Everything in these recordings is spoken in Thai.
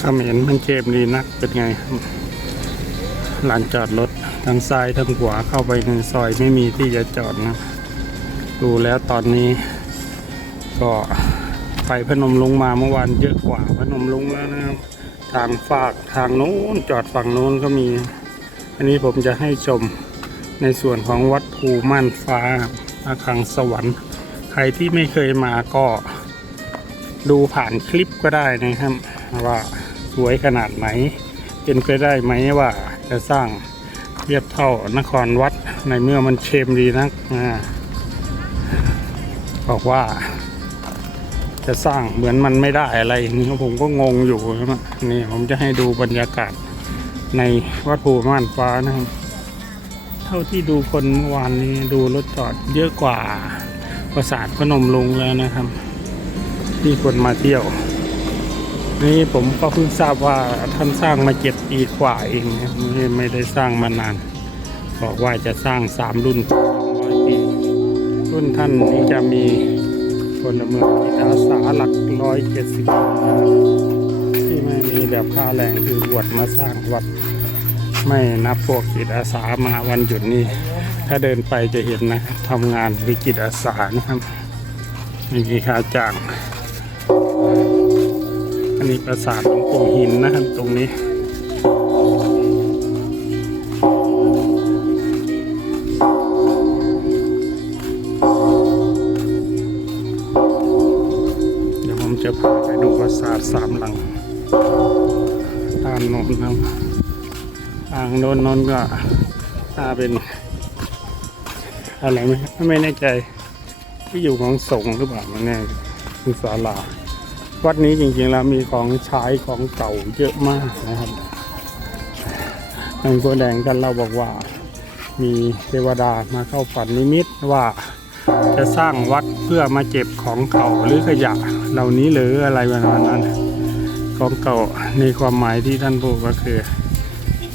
เขมรมันเกมดีนักเป็นไงลานจอดรถทางซ้ายทางขวาเข้าไปในซอยไม่มีที่จะจอดนะ ดูแล้วตอนนี้ก็ไปพนมลุงมาเมื่อวานเยอะกว่าพนมลุงแล้วนะครับ ทางฝากทางโน้นจอดฝั่งโน้นก็มี อันนี้ผมจะให้ชมในส่วนของวัดภูม่านฟ้าอาคังสวรรค์ ใครที่ไม่เคยมาก็ดูผ่านคลิปก็ได้นะครับว่า วยขนาดไหน เป็นไปได้ไหมว่าจะสร้างเทียบเท่านครวัดในเมื่อมันเชมดีนักบอกว่า จะสร้างเหมือนมันไม่ได้อะไรอย่างนี้ผมก็งงอยู่นะนี่ผมจะให้ดูบรรยากาศในวัดภูม่านฟ้านะครับเท่าที่ดูคนเมื่อวานนี้ดูรถจอดเยอะกว่า ปราสาทพนมลุงแล้วนะครับ ที่คนมาเที่ยว นี่ผมก็เพิ่งทราบว่าท่านสร้างมาเจ็ดปีกว่าเองนะไม่ไม่ได้สร้างมานาน บอกว่าจะสร้างสามรุ่นร้อยปีรุ่นท่านนี้จะมีคนเมืองจิตอาสาหลักร้อยเจ็ดสิบที่ไม่มีแบบค่าแรงคือบวชมาสร้างวัดไม่นับพวกจิตอาสามาวันหยุดนี้ ถ้าเดินไปจะเห็นนะทำงานวิจิตอาสานะครับไม่มีค่าจ้าง อันนี้ปราสาทหลวงปู่หินนะครับตรงนี้เดี๋ยวผมจะพาไปดูปราสาทสามหลังด้านโน้นนะครับทางโน้นโน้นก็ถ้าเป็นอะไรไหมไม่แน่ใจที่อยู่ของสงฆ์หรือเปล่าไม่แน่คือศาลา วัดนี้จริงๆแล้วมีของใช้ของเก่าเยอะมากนะครับทางโกแดงกันเราบอกว่ามีเทวดามาเข้าฝันนิมิตว่าจะสร้างวัดเพื่อมาเก็บของเก่าหรือขยะเหล่านี้หรืออะไรประมาณนั้น ของเก่าในความหมายที่ท่านพูดก็คือ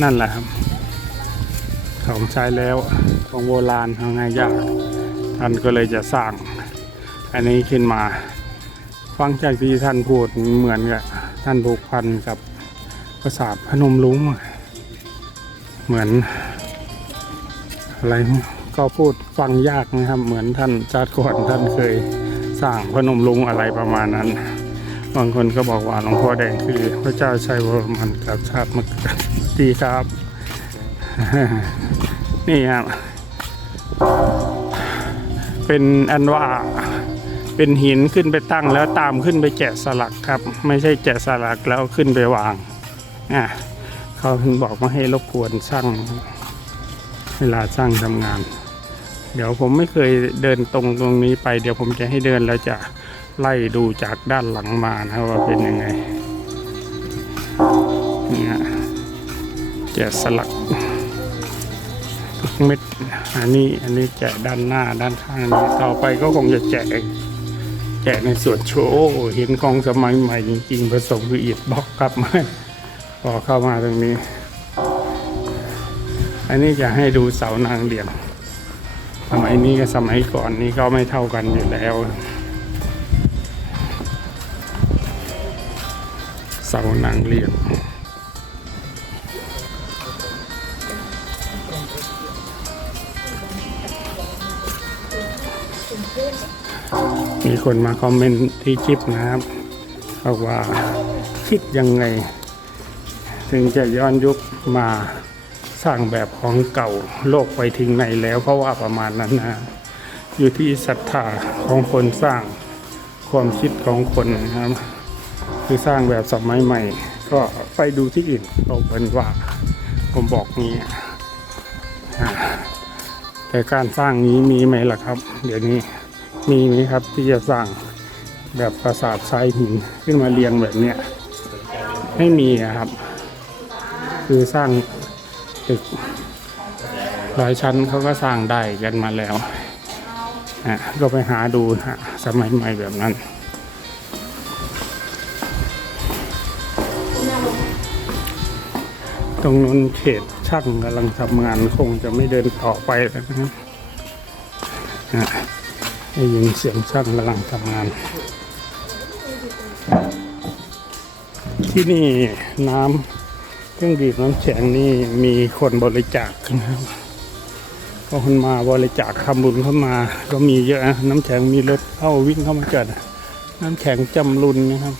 นั่นแหละครับ ของใช้แล้วของโบราณทางไงยากท่านก็เลยจะสร้าง อันนี้ขึ้นมา ฟังจากที่ท่านพูดเหมือนกับท่านผูกพันกับปราสาทพนมลุงเหมือน อะไรก็พูดฟังยากนะครับ เหมือนท่านชาติก่อนท่านเคยสร้างพนมลุงอะไรประมาณนั้น บางคนก็บอกว่าหลวงพ่อแดงคือ พระเจ้าชัยวรมันกับชาติมาเกิดดีครับ นี่ครับเป็นอันว่า เป็นหินขึ้นไปตั้งแล้วตามขึ้นไปแกะสลักครับ ไม่ใช่แกะสลักแล้วขึ้นไปวางอะเขาถึงบอกมาให้รบกวนช่างเวลาช่างทำงาน เดี๋ยวผมไม่เคยเดินตรงตรงนี้ไป เดี๋ยวผมจะให้เดินแล้วจะไล่ดูจากด้านหลังมานะว่าเป็นยังไงนี่ฮะแกะสลักเม็ดอันนี้อันนี้แกะด้านหน้าด้านข้างนี้ต่อไปก็คงจะแกะ แกะในส่วนโชว์เห็นของสมัยใหม่จริงๆผสมคืออิดบล็อกครับมาพอเข้ามาตรงนี้ อันนี้จะให้ดูเสานางเหลี่ยมสมัยนี้กับสมัยก่อนนี้ก็ไม่เท่ากันอยู่แล้ว เสานางเหลี่ยม มีคนมาคอมเมนต์ที่คลิปนะครับบอกว่าคิดยังไง ถึงจะย้อนยุคมาสร้างแบบของเก่าโลกไปถึงไหนแล้วเพราะว่าประมาณนั้นนะอยู่ที่ศรัทธาของคนสร้างความคิดของคนนะครับ คือสร้างแบบสมัยใหม่ ก็ไปดูที่อื่นเอาเป็นว่าผมบอกนี้แต่การสร้างนี้มีไหมล่ะครับ เดี๋ยวนี้ มีไหมครับที่จะสร้างแบบปราสาททรายหินขึ้นมาเรียงแบบเนี้ยไม่มีครับ คือสร้างตึกหลายชั้นเขาก็สร้างได้กันมาแล้วอะก็ไปหาดูฮะสมัยใหม่แบบนั้นตรงนู้นเขตช่างกำลังทำงานคงจะไม่เดินต่อไปแล้วนะครับอะ ได้ยินเสียงช่างกำลังทำงาน ที่นี่น้ำเครื่องดื่มน้ำแข็งนี่มีคนบริจาคนะครับก็คนมาบริจาคทำบุญเข้ามา ก็มีเยอะนะน้ำแข็งมีรถเข้าวิ่งเข้ามาจอดน้ำแข็งจำรุนนะครับ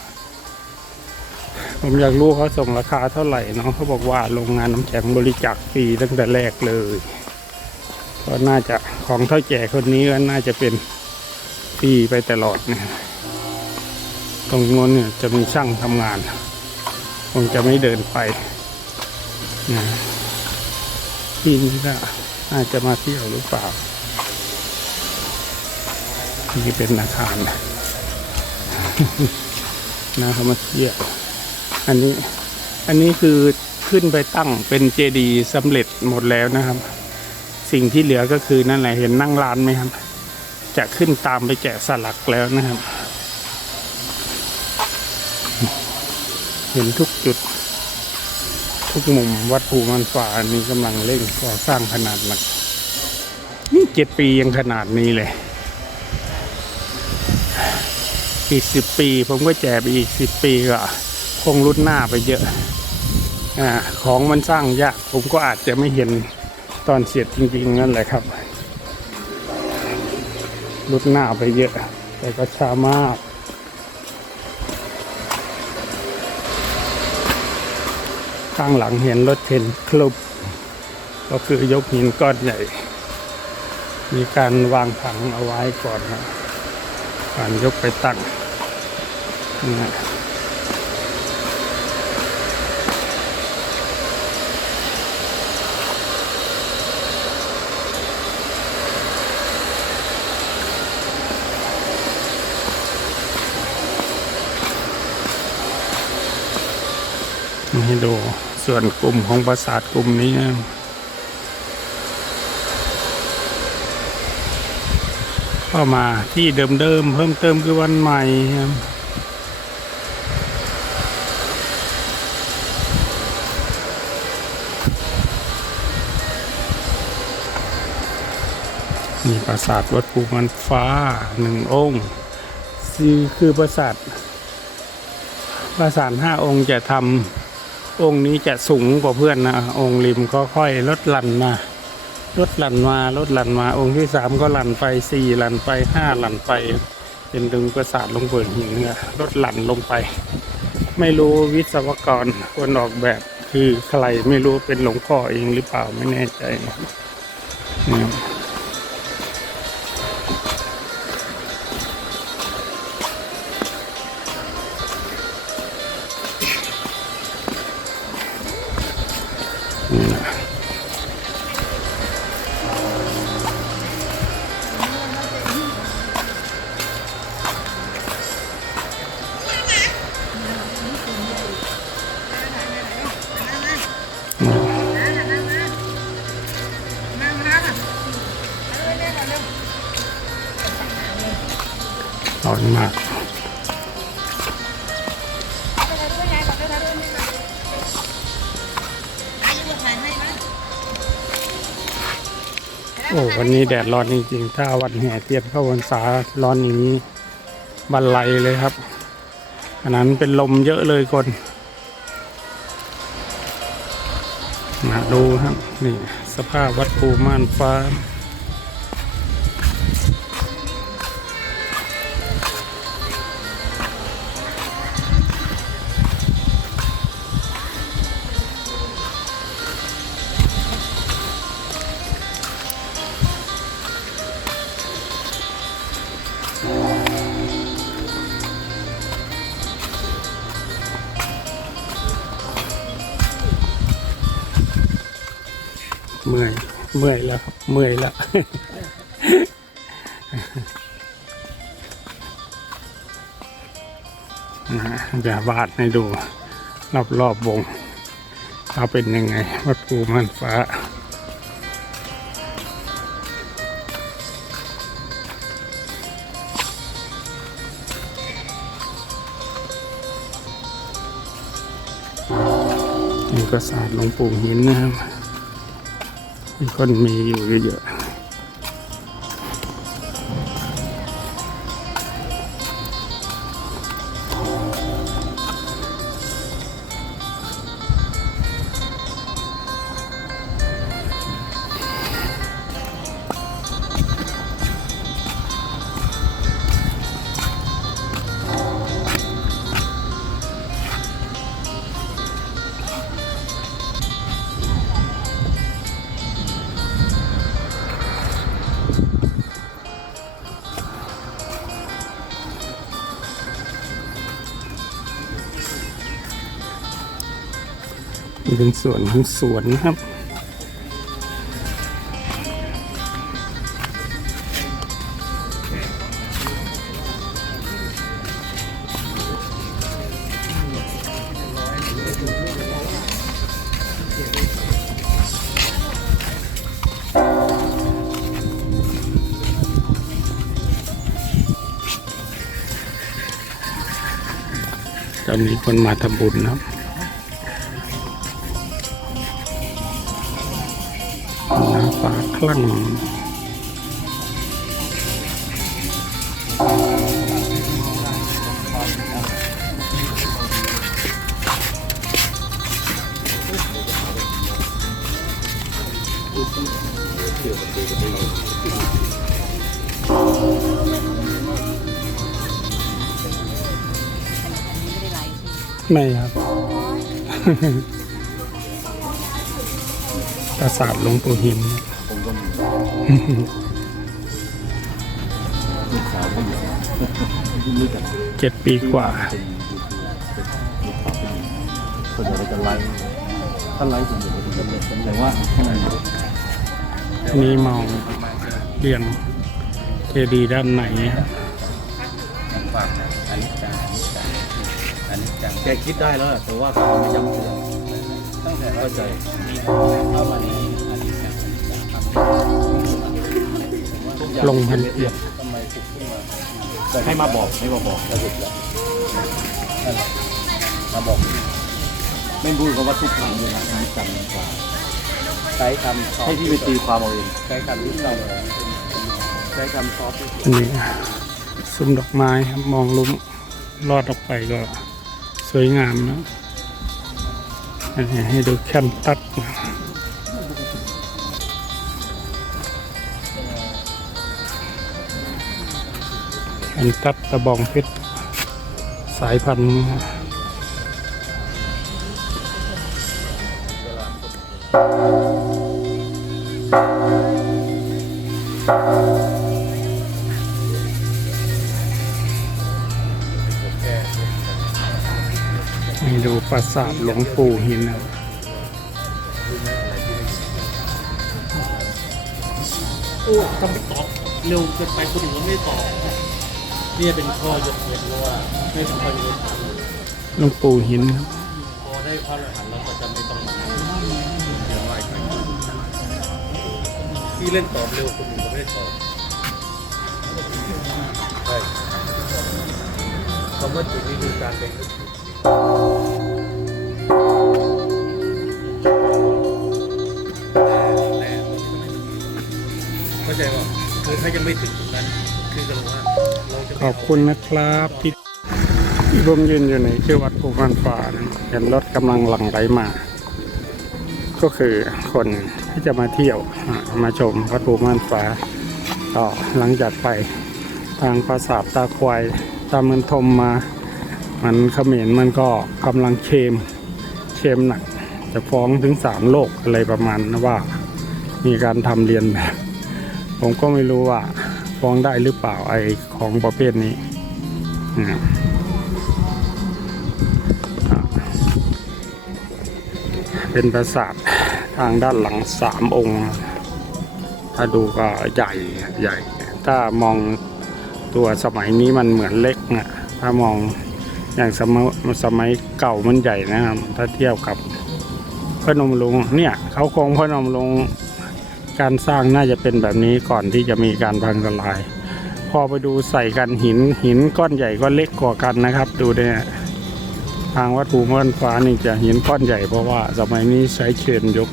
ผมอยากรู้เขาส่งราคาเท่าไหร่เนาะเขาบอกว่าโรงงานน้ำแข็งบริจาคฟรีตั้งแต่แรกเลย ก็น่าจะของเท่าแก่คนนี้ก็น่าจะเป็นีไปตลอดนะตรงโน้นเนี่ยจะมีช่างทำงาน คงจะไม่เดินไปนะที่นี่ก็น่าจจะมาเที่ยวหรือเปล่านี่เป็นอาคารนะเขามาเที่ยวอันนี้ อันนี้คือขึ้นไปตั้งเป็นเจดีย์สำเร็จหมดแล้วนะครับ สิ่งที่เหลือก็คือนั่นแหละเห็นนั่งร้านไหมครับ จะขึ้นตามไปแกะสลักแล้วนะครับ เห็นทุกจุด ทุกมุมวัดภูมันฟ้าอันนี้กำลังเร่งก่อสร้างขนาดหนักนี่เจ็ดปียังขนาดนี้เลย อีกสิบปี ผมก็แจกไปอีกสิบปีก็คงรุ่นหน้าไปเยอะอาของมันสร้างยาก ผมก็อาจจะไม่เห็นตอนเสร็จจริง ๆ นั่นแหละครับ รุ่นหน้าไปเยอะ แต่ก็ช้ามากข้างหลังเห็นรถเข็นคลุบก็คือยกหินก้อนใหญ่ มีการวางถังเอาไว้ก่อนนะการยกไปตั้งนะ ให้ดู ส่วนกลุ่มของปราสาทกลุ่มนี้นะเข้ามาที่เดิมๆเพิ่มเติมคือวันใหม่ครับมีปราสาทวัดภูมันฟ้าหนึ่งองค์คือคือปราสาทปราสาทห้าองค์จะทำ องค์นี้จะสูงกว่าเพื่อนนะ องค์ริมก็ค่อยลดหลั่นมาลดหลั่นมาลดหลั่นมาองค์ที่สามก็หลั่นไปสี่หลั่นไปห้าหลั่นไป เป็นดึงปราสาทลงเปิดหินเนี่ยลดหลั่นลงไป ไม่รู้วิศวกรคนออกแบบคือใครไม่รู้เป็นหลวงพ่อเองหรือเปล่าไม่แน่ใจนะครับ ร้อนมากโอ้วันนี้แดดร้อนจริงๆ ถ้าวันแห่เทียนเข้าพรรษาร้อนอย่างนี้บันไลเลยครับ อันนั้นเป็นลมเยอะเลยคนาดูครับ นี่สภาพวัดภูม่านฟ้า เมื่อยแล้วครับเมื่อยแล้วนะฮะเดี๋ยววาดให้ดู รอบรอบวงเอาเป็นยังไง วัดภูมันฟ้า นี่ก็ศาสตร์หลวงปู่หินนะครับ คนมีอยู่เยอะ นี่เป็นส่วนของสวนนะครับตอนนี้คนมาทำบุญนะครับ ลั่งไม่ครับ ปราสาทหลวงปู่หินผมก็มี ลูกสาวก็อยู่ที่รู้จักเจ็ดปีกว่า เป็นยูทูบเป็นลูกสาวเป็นส่วนใหญ่เราจะไลฟ์ถ้าไลฟ์ส่วนใหญ่เราจะเล่นแต่ว่าข้างในอันนี้มองเรียงเจดีด้านในครับฝากนะอันนี้จังอันนี้จังอันนี้จังแกคิดได้แล้วแต่ว่าเขาไม่ย้ำเตือนตั้งแต่เราเข้าใจมีเข้ามาในอันนี้จังอันนี้จังทำทุกอย่าง ลงพันเทียบทำไมถึงขึ้นมาแต่ให้มาบอกให้มาบอกสรุปแล้วนั่นแหละมาบอก ไม่พูดคำว่าทุกครั้งเลยนะอันนี้จำดีกว่าใช้คำซอฟให้พี่ไปตีความเอาเองใช้คำที่เราใช้คำซอฟที่สุดอันนี้ซุ้มดอกไม้ครับมองลุ้มลอดออกไปก็สวยงามนะอันนี้ให้ดูแคมตัด แคมตัดตะบองเพชรสายพันธุ์นี้ให้ดูปราสาทหลวงปู่หินนะครับโอ้ทำไม่ตอบเร็วเกินไปคนอื่นก็ไม่ตอบ เนี่ยเป็นข้อยกเว้นเพราะว่าไม่สำคัญเลยถามหลวงปู่หินครับพอได้พระอรหันต์แล้วก็จะไม่ต้องมาเดี๋ยวไหว้ใครที่เล่นตอบเร็วคนอื่นก็ไม่ได้ตอบใช่คำว่าจิตนี่คือการเป็นแต่เข้าใจว่าคือถ้ายังไม่ถึงตรงนั้น ขอบคุณนะครับที่ที่ผมยืนอยู่ในที่วัดภูมันฟ้านะเห็นรถกำลังหลั่งไหลมา ก็คือคนที่จะมาเที่ยวมาชมวัดภูมันฟ้าก็หลังจากไปทางปราสาทตาควายตามเมือนทมมา มันเขมรมันก็กำลังเคมเคมหนัก จะฟ้องถึงสามโลกอะไรประมาณนะว่า มีการทำเรียนแบบ ผมก็ไม่รู้ว่า ฟ้องได้หรือเปล่าไอของประเภทนี้นะครับอ่าเป็นปราสาททางด้านหลังสามองค์ ถ้าดูก็ใหญ่ใหญ่ ถ้ามองตัวสมัยนี้มันเหมือนเล็กนะถ้ามองอย่างสมัยสมัยเก่ามันใหญ่นะครับ ถ้าเทียบกับพระนมรุงเนี่ยเขาคงพระนมรุง การสร้างน่าจะเป็นแบบนี้ก่อนที่จะมีการพังทลาย พอไปดูใส่กันหินหินก้อนใหญ่ก็เล็กกว่ากันนะครับ ดูเนี่ยทางวัดภูมิวันฟ้านี่จะหินก้อนใหญ่เพราะว่าสมัยนี้ใช้เชนยก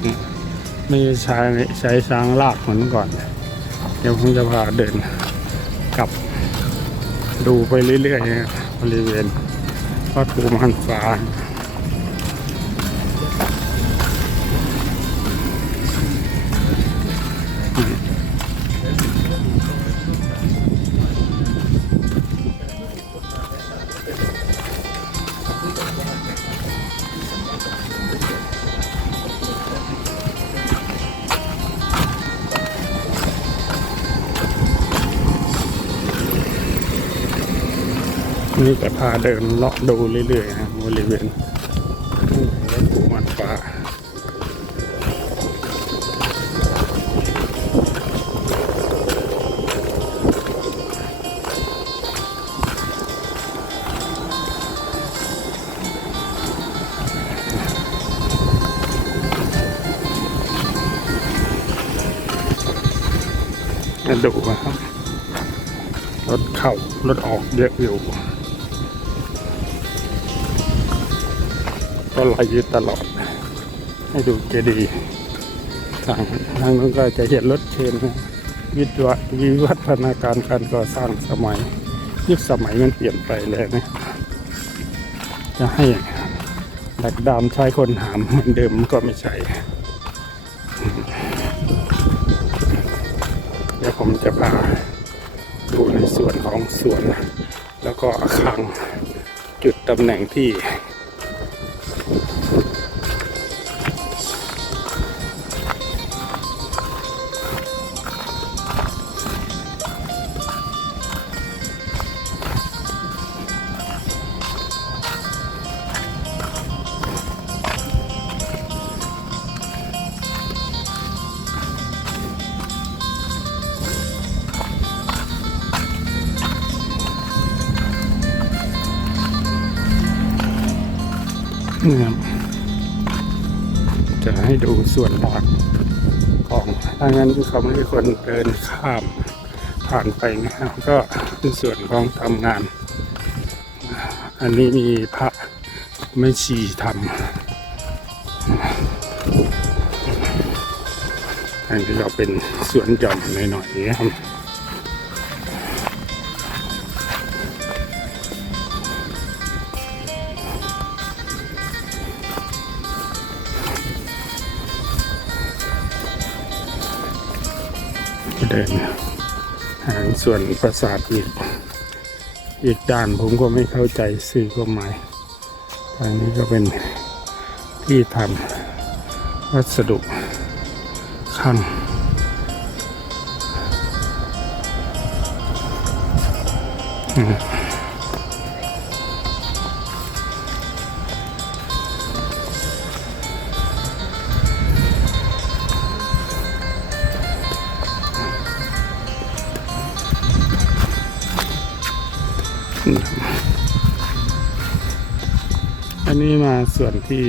ไม่ใช้ใช้ช้างลากเหมือนก่อน เดี๋ยวผมจะพาเดินกลับ ดูไปเรื่อยๆบริเวณวัดภูมิวันฟ้า นี้จะพาเดินเลาะดูเรื่อยๆนะบริเวณวัดภูมันฟ้าดูนะครับรถเข้ารถออกเยอะอยู่ ก็ไหลอยู่ตลอด ให้ดูเจดีย์ทางทางนั้นก็จะเห็นรถเชนวิทยาวิวัฒนาการการก่อสร้างสมัย ยุคสมัยมันเปลี่ยนไปแล้วนะจะให้แบกดามใช้คนหามเหมือนเดิมก็ไม่ใช่เดี๋ยวผมจะพาดูในส่วนของสวน แล้วก็อาคารจุดตำแหน่งที่ ส่วนต่ากของถ้างั้นเขาไม่ให้คนเดินข้ามผ่านไปนะครับก็เป็นส่วนของทำงาน อันนี้มีพระไม่ชีทำอันนี้ก็เป็นสวนหย่อมหน่อยๆนะครับ เดินหางส่วนปราสาทอีก อีกด้านผมก็ไม่เข้าใจสื่อความหมายทางนี้ก็เป็นที่ทำวัสดุข้างอืม อันนี้มาส่วนที่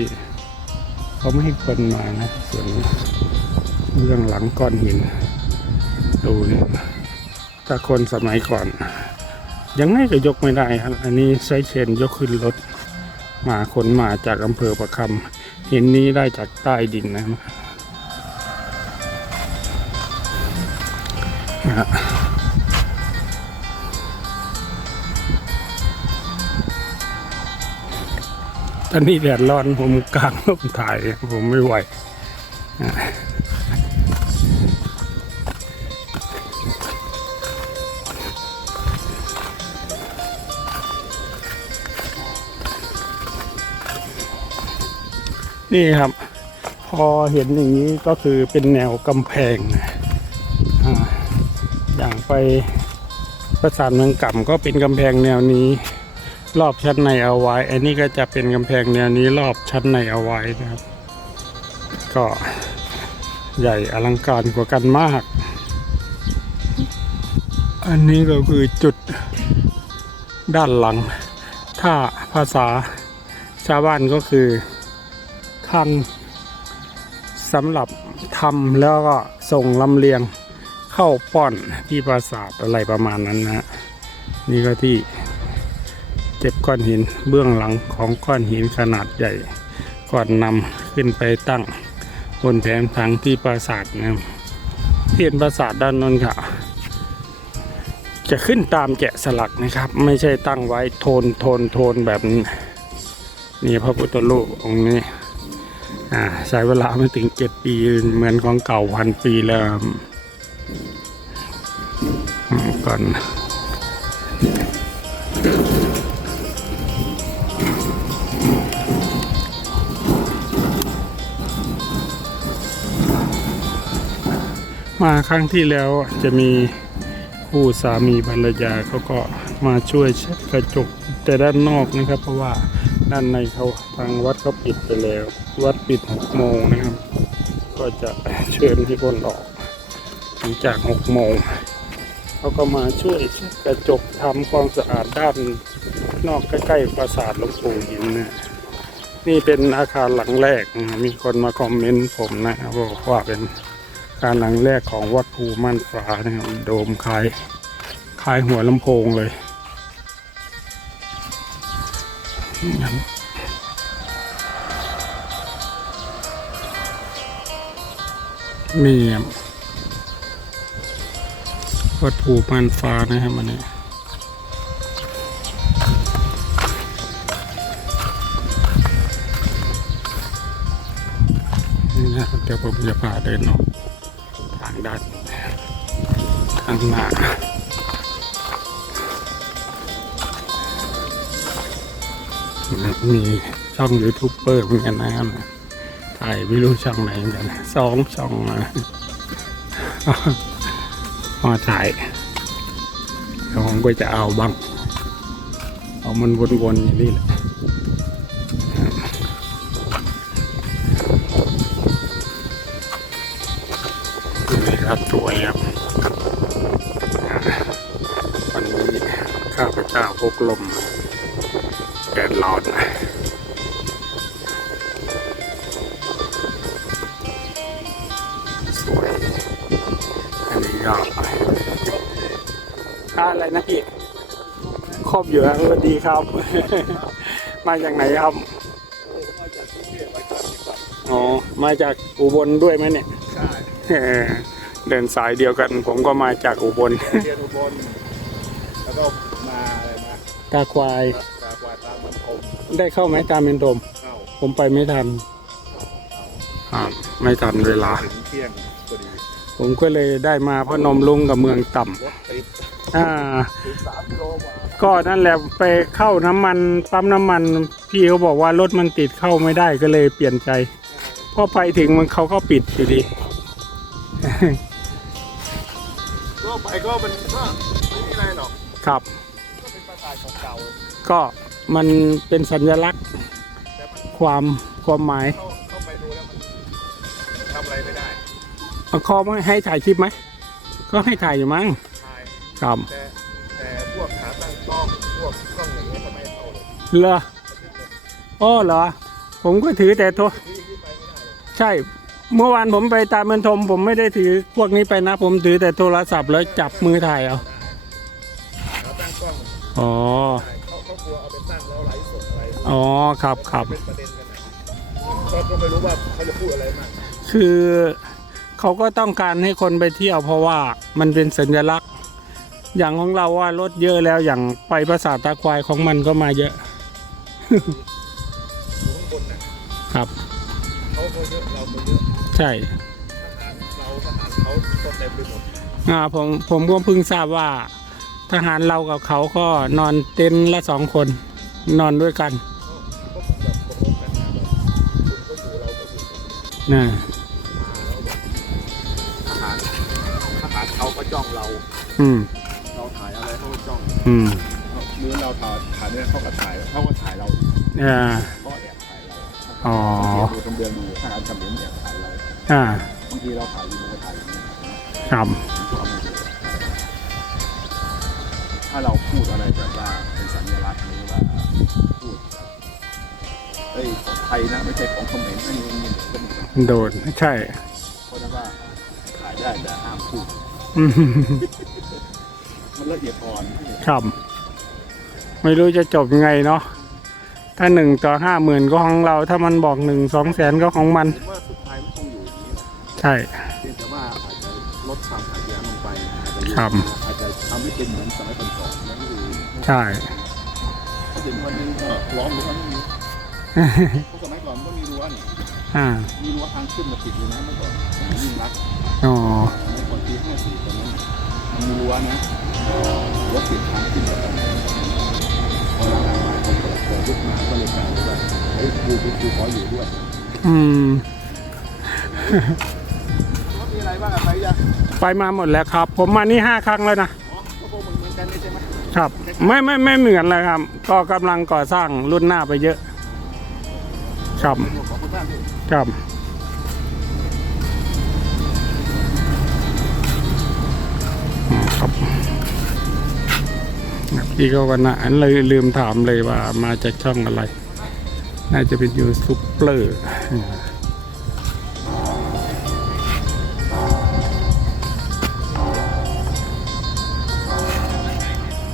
เขาไม่ให้คนมานะ ส่วนเบื้องหลังก้อนหิน ดูเนี่ยถ้าคนสมัยก่อน ยังไงก็ยกไม่ได้ครับ อันนี้ใช้เชนยกขึ้นรถ มาขนมาจากอำเภอประคำหินนี้ได้จากใต้ดินนะ ตอนนี้แดดร้อนผมกลางร่มถ่ายผมไม่ไหวนี่ครับ พอเห็นอย่างนี้ก็คือเป็นแนวกำแพงนะอ่าอย่างไปประสานเมืองก่ำก็เป็นกำแพงแนวนี้ รอบชั้นในเอาไว้ อันนี้ก็จะเป็นกำแพงแนวนี้รอบชั้นในเอาไว้นะครับ ก็ใหญ่อลังการกว่ากันมาก อันนี้ก็คือจุดด้านหลัง ถ้าภาษาชาวบ้านก็คือทางสำหรับทำแล้วก็ส่งลำเลียงเข้าป้อนที่ปราสาทอะไรประมาณนั้นนะนี่ก็ที่ เก็บก้อนหินเบื้องหลังของก้อนหินขนาดใหญ่ก่อนนำขึ้นไปตั้งบนแผนผังที่ปราสาทนะครับที่เห็นปราสาทด้านนนค่ะ จะขึ้นตามแกะสลักนะครับ ไม่ใช่ตั้งไว้โทนโทนโทนแบบนี้นี่พระพุทธรูปองค์นี้อ่าใช้เวลาไม่ถึงเจ็ดปีเหมือนของเก่าพันปีแล้วก่อน มาครั้งที่แล้วจะมีคู่สามีภรรยาเขาก็มาช่วยเช็ดกระจกแต่ด้านนอกนะครับ เพราะว่าด้านในเขาทางวัดเขาปิดไปแล้ว วัดปิดหกโมงนะครับ ก็จะเชิญที่คนออกหลังจากหกโมงเขาก็มาช่วยเช็ดกระจกทำความสะอาดด้านนอกใกล้ๆปราสาทหลวงปู่หินนะนี่เป็นอาคารหลังแรกนะมีคนมาคอมเมนต์ผมนะบอกว่าเป็น การหลังแรกของวัดภูม่านฟ้านะครับโดมคล้ายคล้ายหัวลำโพงเลยนี่ครับวัดภูม่านฟ้านะครับอันนี้นี่นะเดี๋ยวผมจะพาเดินออกทางด้าน ข้างหน้ามีช่องยูทูบเบอร์เหมือนกันนะครับถ่ายไม่รู้ช่องไหนเหมือนกันสองช่องนะมาถ่ายเดี๋ยวผมก็จะเอาบ้างเอามันวนๆอย่างนี้แหละครับสวยครับ ข้าพเจ้าพกลมแดดร้อนสวย อันนี้ก็ค่าอะไรนะพี่ครบอยู่แล้วสวัสดีครับ มาจากไหนครับอ๋อมาจากอุบลด้วยไหมเนี่ยใช่เออเดินสายเดียวกัน ผมก็มาจากอุบลเรียนอุบลแล้วก็มาอะไรมา ตาควาย ตากวาดตามันคมได้เข้าไหมตามเป็นโดม เข้าผมไปไม่ทันอ่าไม่ทันเวลา ถึงเที่ยงพอดีผมก็เลยได้มาเพราะนมลุงกับเมืองต่ำรถติดอ่า ถึงสามกิโลกว่าก็นั่นแหละไปเข้าน้ำมันปั๊มน้ำมัน พี่เขาบอกว่ารถมันติดเข้าไม่ได้ก็เลยเปลี่ยนใจพอไปถึงมันเขาก็ปิดอยู่ดี ก็ไปก็มันก็ไม่มีอะไรหรอก ครับ ก่าก็มันเป็นสัญลักษณ์แต่มันความความหมายเข้าเข้าไปดูแล้วมันทำอะไรไม่ได้เอาคอไม่ให้ถ่ายคลิปไหมก็ให้ถ่ายอยู่มั้งถ่ายครับแต่แต่พวกขาตั้งกล้องพวกกล้องอย่างเงี้ยทำไมเอาเลยเหรออ๋อเหรอ ผมก็ถือแต่โทรที่ที่ไปไม่ได้เลยใช่ เมื่อวานผมไปตามเมืองทม ผมไม่ได้ถือพวกนี้ไปนะ ผมถือแต่โทรศัพท์แล้วจับมือถ่ายเอาขาตั้งกล้องอ๋อ อะไรอ๋อครับครับเป็นประเด็นกันนะก็ก็ไม่รู้ว่าเขาจะพูดอะไรมากคือเขาก็ต้องการให้คนไปเที่ยว เพราะว่ามันเป็นสัญลักษณ์ อย่างของเราว่ารถเยอะแล้วอย่างไปปราสาทตาควายของมันก็มาเยอะ อยู่ข้างบนน่ะครับ เขาก็เยอะเราก็เยอะใช่ ทหารเราทหารเขาก็เต็มไปหมดอ่าผมผมก็เพิ่งทราบว่า ทหารเรากับเขาก็นอนเต็นท์ละสองคน นอนด้วยกัน นะทหารทหารเขาก็จ้องเรา อืม เราถ่ายอะไรเขาก็จ้องอืมมือเราถ่ายถ่ายเนี่ยเขาก็ถ่ายเขาก็ถ่ายเราอ่าก็แอบถ่ายเราอ๋อดูตำเดือนดูทหารเขมรแอบถ่ายเราอ่าบางทีเราถ่ายอยู่เราก็ถ่ายอยู่ครับถ้าเราพูดอะไรแบบว่าเป็นสัญลักษณ์หรือว่า ทยนะไม่ใช่ของเขมรนั่นเองนี่ก็มีโดนใช่ เพราะฉะนั้นว่าถ่ายได้แต่ห้ามพูดอืมมันละเอียดอ่อนครับ ไม่รู้จะจบยังไงเนาะถ้าหนึ่งต่อห้าหมื่นก็ของเรา ถ้ามันบอกหนึ่งสองแสนก็ของมัน ผมว่าสุดท้ายมันคงอยู่อย่างนี้แหละใช่ เพียงแต่ว่าอาจจะลดความขัดแย้งลงไปอาจจะครับ อาจจะทำให้เป็นเหมือนสมัยก่อนๆนั่นคือใช่พอถึงวันหนึงก็ล้อมรั้วไม่มี เพราะสมัยก่อนมันก็มีรั้วนี่อ่ามีรั้วทางขึ้นมาติดอยู่นะเมื่อก่อนมันยิ่งรักอ๋อในก่อนปีห้าสี่ตอนนั้นมันมีรั้วนะรั้วติดทางขึ้นมาตอนนั้นพอหลังๆมาเขาเปิดเปิดยุคมาก็เลยกลายเป็นว่าเฮ้ยครูครูครูขออยู่ด้วย อืมรถมีอะไรบ้างอะไปยังไปมาหมดแล้วครับ ผมมานี่ห้าครั้งแล้วนะอ๋อก็พวกมึงเหมือนกันเลยใช่ไหมครับ ไม่ไม่ไม่เหมือนเลยครับ ก็กำลังก่อสร้างรุ่นหน้าไปเยอะ ครับ ครับ ครับพี่ก็วันนะอันเลยลืมถามเลยว่ามาจากช่องอะไร น่าจะเป็นยูซุปเปอร์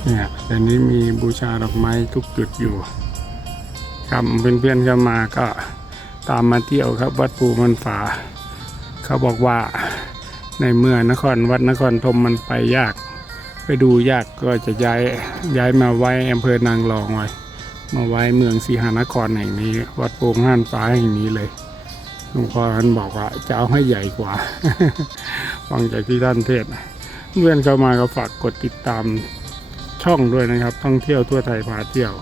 เนี่ยแต่นี้มีบูชาดอกไม้ทุกจุดอยู่ ครับเพื่อนๆเข้ามาก็ตามมาเที่ยวครับ วัดภูมันฝา เขาบอกว่าในเมื่อนครวัดนครธมมันไปยาก ไปดูยากก็จะย้ายย้ายมาไว้อำเภอนางรองไว้มาไว้เมืองสีหานครแห่งนี้ วัดป่งห้านฟ้าแห่งนี้เลยหลวงพ่อท่านบอกว่าจะเอาให้ใหญ่กว่าฟังจากที่ท่านเทศเพื่อนเข้ามาก็ฝากกดติดตามช่องด้วยนะครับ ท่องเที่ยวทั่วไทยพาเที่ยว